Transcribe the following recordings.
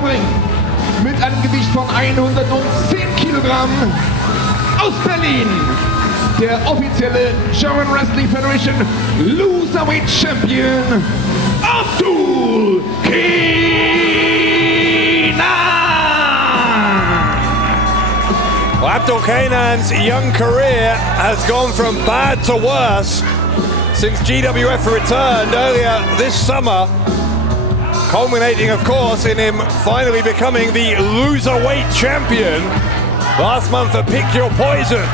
zum Ring mit einem Gewicht von 110 Kilogramm aus Berlin, der offizielle German Wrestling Federation Loserweight Champion Abdul Kenan. Well, Abdul Kanan's young career has gone from bad to worse since GWF returned earlier this summer, culminating, of course, in him finally becoming the Loserweight champion last month at Pick Your Poison.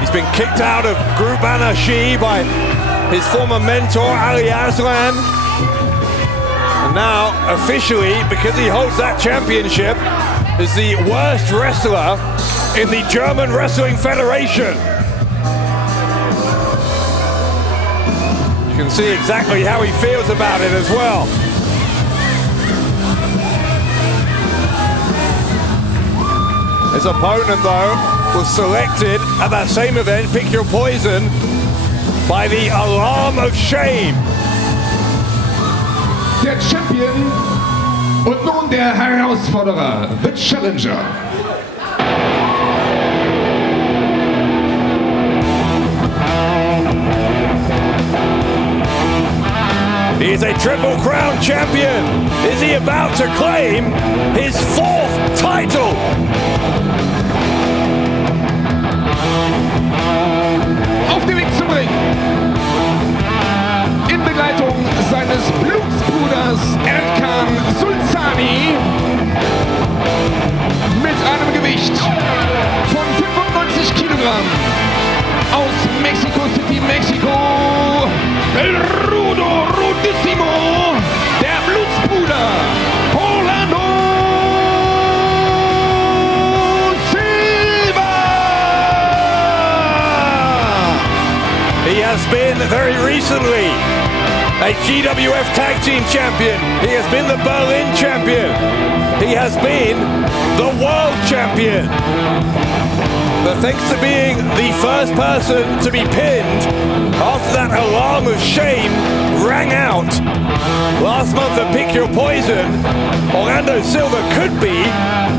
He's been kicked out of Group Anashi by his former mentor, Ali Aslan. And now, officially, because he holds that championship, is the worst wrestler in the German Wrestling Federation. You can see exactly how he feels about it as well. His opponent, though, was selected at that same event, Pick Your Poison, by the Alarm of Shame. Der Champion und nun der Herausforderer, the Challenger. He is a Triple Crown champion. Is he about to claim his 4th title? Auf dem Weg zum Ring, in Begleitung seines Blutsbruders Erkan Sulzani, mit einem Gewicht von 95 Kilogramm aus Mexico City, Mexiko, El Rudo Rudissimo, der Blutsbruder, Orlando Silva. He has been very recently a GWF Tag Team Champion. He has been the Berlin Champion. He has been the World Champion. But thanks to being the first person to be pinned after that Alarm of Shame rang out last month at Pick Your Poison, Orlando Silva could be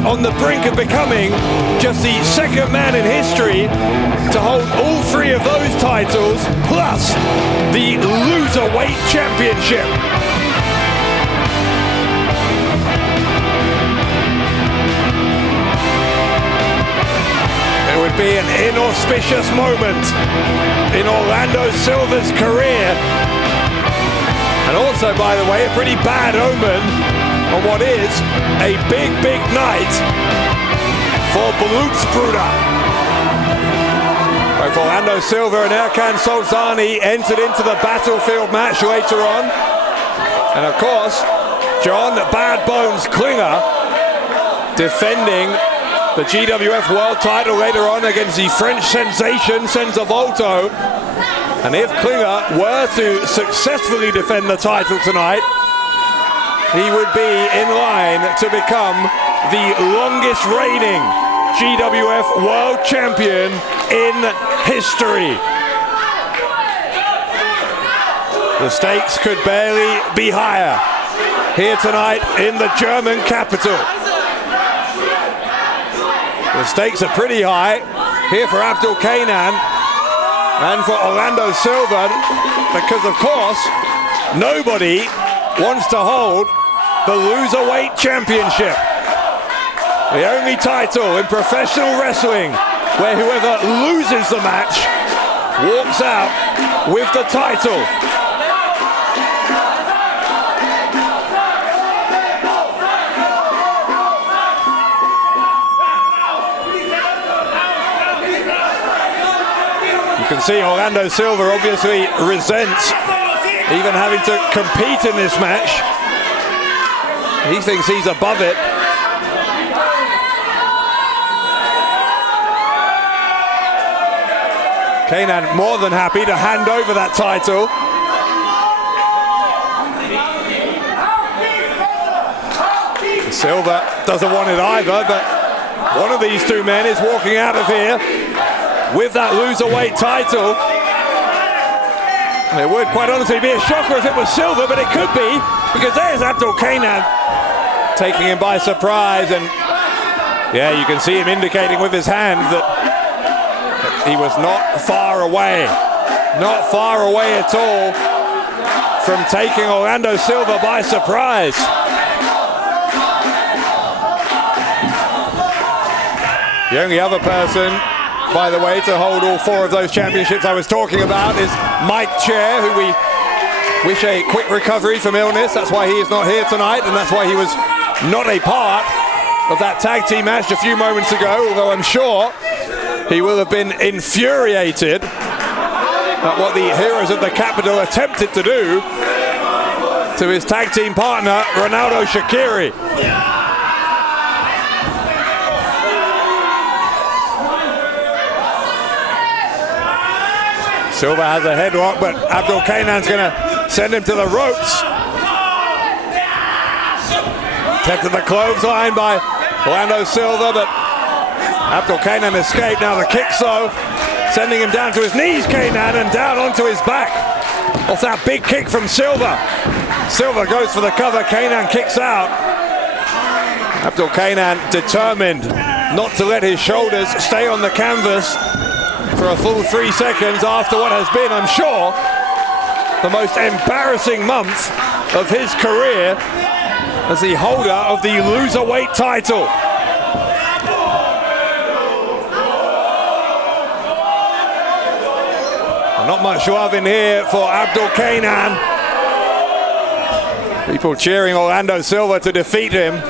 on the brink of becoming just the 2nd man in history to hold all 3 of those titles, plus the Loserweight Championship. It would be an inauspicious moment in Orlando Silva's career. And also, by the way, a pretty bad omen on what is a big, big night for Blutsbruder. Both Orlando Silva and Erkan Sulzani entered into the Battlefield match later on. And of course, John Bad Bones Klinger defending the GWF World title later on against the French sensation Senza Volto. And if Klinger were to successfully defend the title tonight, he would be in line to become the longest reigning GWF World Champion in history. The stakes could barely be higher here tonight in the German capital. The stakes are pretty high here for Abdul Kanan and for Orlando Silva, because of course nobody wants to hold the Loserweight Championship, the only title in professional wrestling where whoever loses the match walks out with the title. You can see Orlando Silva obviously resents even having to compete in this match. He thinks he's above it. Kanan more than happy to hand over that title. Silva doesn't want it either, but one of these two men is walking out of here with that Loserweight title. It would quite honestly be a shocker if it was Silva, but it could be, because there's Abdul Kenan taking him by surprise, and yeah, you can see him indicating with his hand that he was not far away at all from taking Orlando Silva by surprise. The only other person, by the way, to hold all 4 of those championships I was talking about is Mike Chair, who we wish a quick recovery from illness. That's why he is not here tonight, and that's why he was not a part of that tag team match a few moments ago, although I'm sure he will have been infuriated at what the heroes of the Capitol attempted to do to his tag team partner, Ronaldo Shaqiri. Silva has a headlock, but Abdul Kanan's going to send him to the ropes. Tempted the clothesline by Orlando Silva, but Abdul Kanan escaped. Now the kick, though, sending him down to his knees, Kanan, and down onto his back. Off that big kick from Silva. Silva goes for the cover, Kanan kicks out. Abdul Kanan determined not to let his shoulders stay on the canvas for a full 3 seconds after what has been, I'm sure, the most embarrassing month of his career as the holder of the Loserweight title. Not much love in here for Abdul Kanan. People cheering Orlando Silva to defeat him.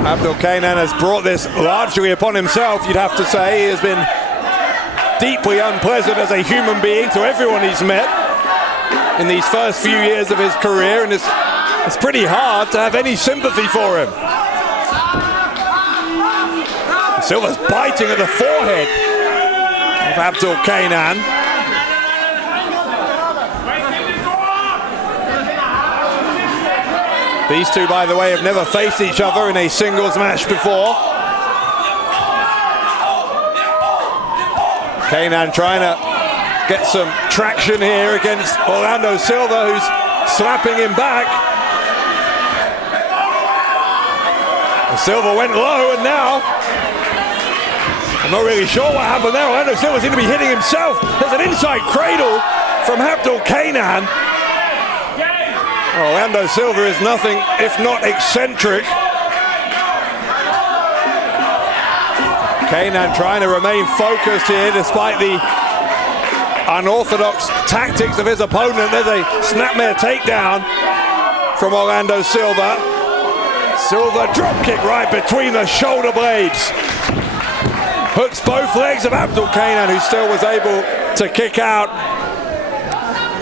Abdul Kanan has brought this largely upon himself, you'd have to say. He has been deeply unpleasant as a human being to everyone he's met in these first few years of his career, and it's pretty hard to have any sympathy for him. Silva's biting at the forehead of Abdul Kanan. These two, by the way, have never faced each other in a singles match before. Kanan trying to get some traction here against Orlando Silva, who's slapping him back. Silva went low, and now I'm not really sure what happened there. Orlando Silva seemed to be hitting himself. There's an inside cradle from Abdul Kanan. Orlando Silva is nothing if not eccentric. Kanan trying to remain focused here despite the unorthodox tactics of his opponent. There's a snapmare takedown from Orlando Silva. Silva dropkick right between the shoulder blades. Hooks both legs of Abdul Kanan, who still was able to kick out.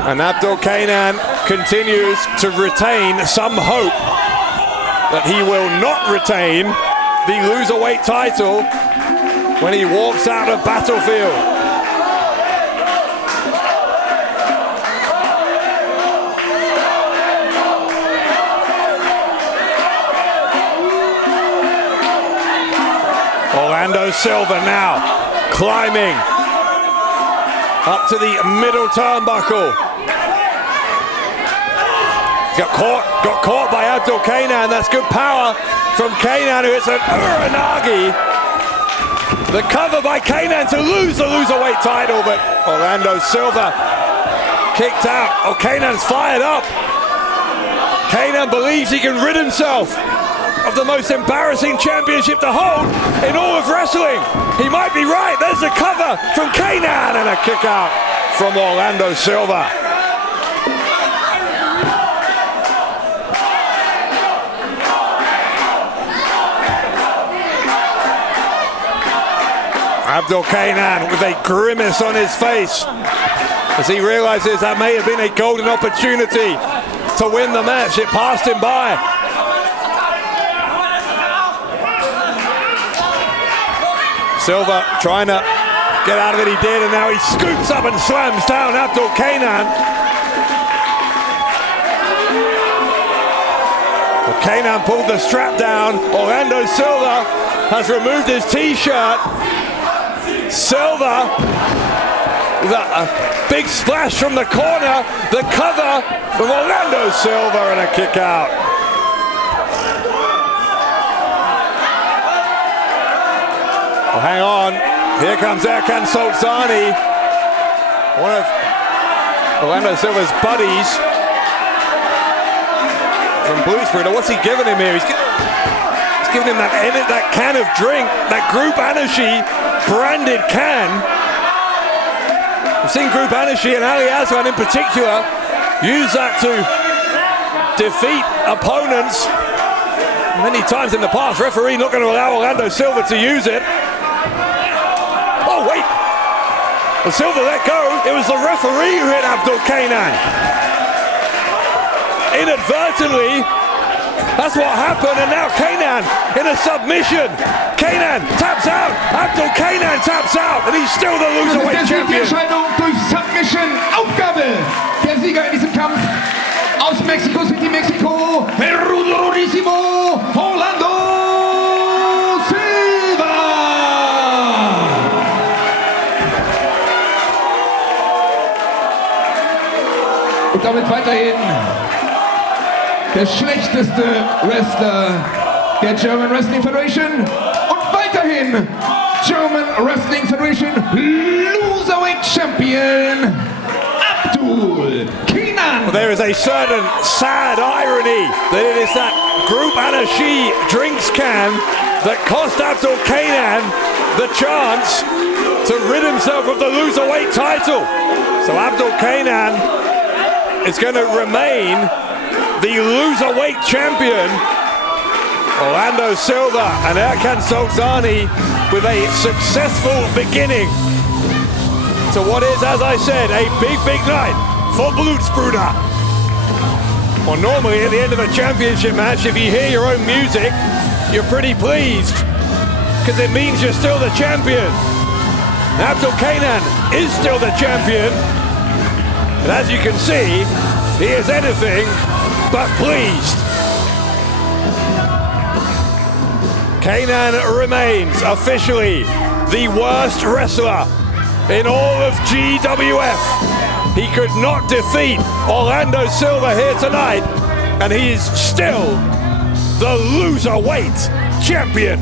And Abdul Kanan continues to retain some hope that he will not retain the Loserweight title when he walks out of Battlefield. Orlando Silva now climbing up to the middle turnbuckle. Got caught by Abdul Kanan. That's good power from Kanan, who hits an Uranagi. The cover by Kanan to lose the Loserweight title, but Orlando Silva kicked out. Oh, Kanan's fired up. Kanan believes he can rid himself of the most embarrassing championship to hold in all of wrestling. He might be right. There's the cover from Kanan and a kick out from Orlando Silva. Abdul Kanan with a grimace on his face as he realizes that may have been a golden opportunity to win the match. It passed him by. Silva trying to get out of it, he did, and now he scoops up and slams down Abdul Kanan. Well, Kanan pulled the strap down. Orlando Silva has removed his t-shirt. Silva with a big splash from the corner. The cover from Orlando Silva and a kick out. Well, hang on. Here comes Erkan Sultani, one of Orlando Silva's buddies from Blutsbruder. What's he giving him here? He's giving him that can of drink, that Group Anashi branded can. We've seen Group Anashi and Ali Aslan in particular use that to defeat opponents many times in the past. Referee not going to allow Orlando Silva to use it. Oh wait, well, Silva let go. It was the referee who hit Abdul Kanan. Inadvertently, that's what happened, and now Kanan in a submission. Kanan taps out, Abdul Kanan taps out, and he's still the Loserweight Die champion. Entscheidung durch Submission. Aufgabe der Sieger in diesem Kampf aus Mexico City, Mexiko. Rudolissimo Orlando Silva. Und damit weiterhin der schlechteste Wrestler der German Wrestling Federation und weiterhin German Wrestling Federation Loserweight Champion Abdul Kenan. Well, there is a certain sad irony that it is that Group Anashi drinks can that cost Abdul Kanan the chance to rid himself of the Loserweight title. So Abdul Kanan is going to remain the Loserweight champion. Orlando Silva and Erkan Sultani with a successful beginning to what is, as I said, a big night for Blutsbruder. Well, normally at the end of a championship match, if you hear your own music, you're pretty pleased because it means you're still the champion. Abdul Kanan is still the champion, and as you can see, he is anything but pleased. Kanan remains officially the worst wrestler in all of GWF. He could not defeat Orlando Silva here tonight, and he is still the Loserweight champion.